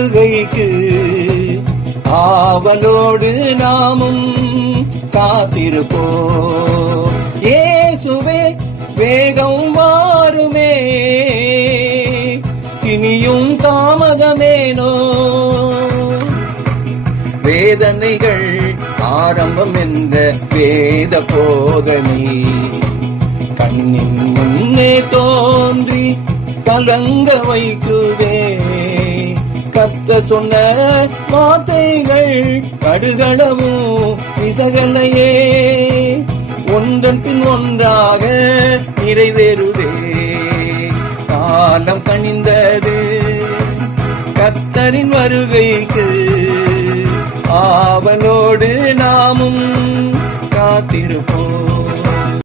வருகைக்கு ஆவலோடு நாமும் காத்திருப்போம். இயேசுவே வேகம் வாருமே, இனியும் தாமதமேனோ. வேதனைகள் ஆரம்பம் என்ற வேத போதனை கண்ணின் முன்னே தோன்றி கலங்க வைக்குவே. கர்த்தர் சொன்ன வார்த்தைகள் கடுகளவும் விசகலையே, ஒன்றன் பின் ஒன்றாக நிறைவேறுதே. காலம் கனிந்தது கர்த்தரின் வருகைக்கு ஆவலோடு நாமும் காத்திருப்போம்.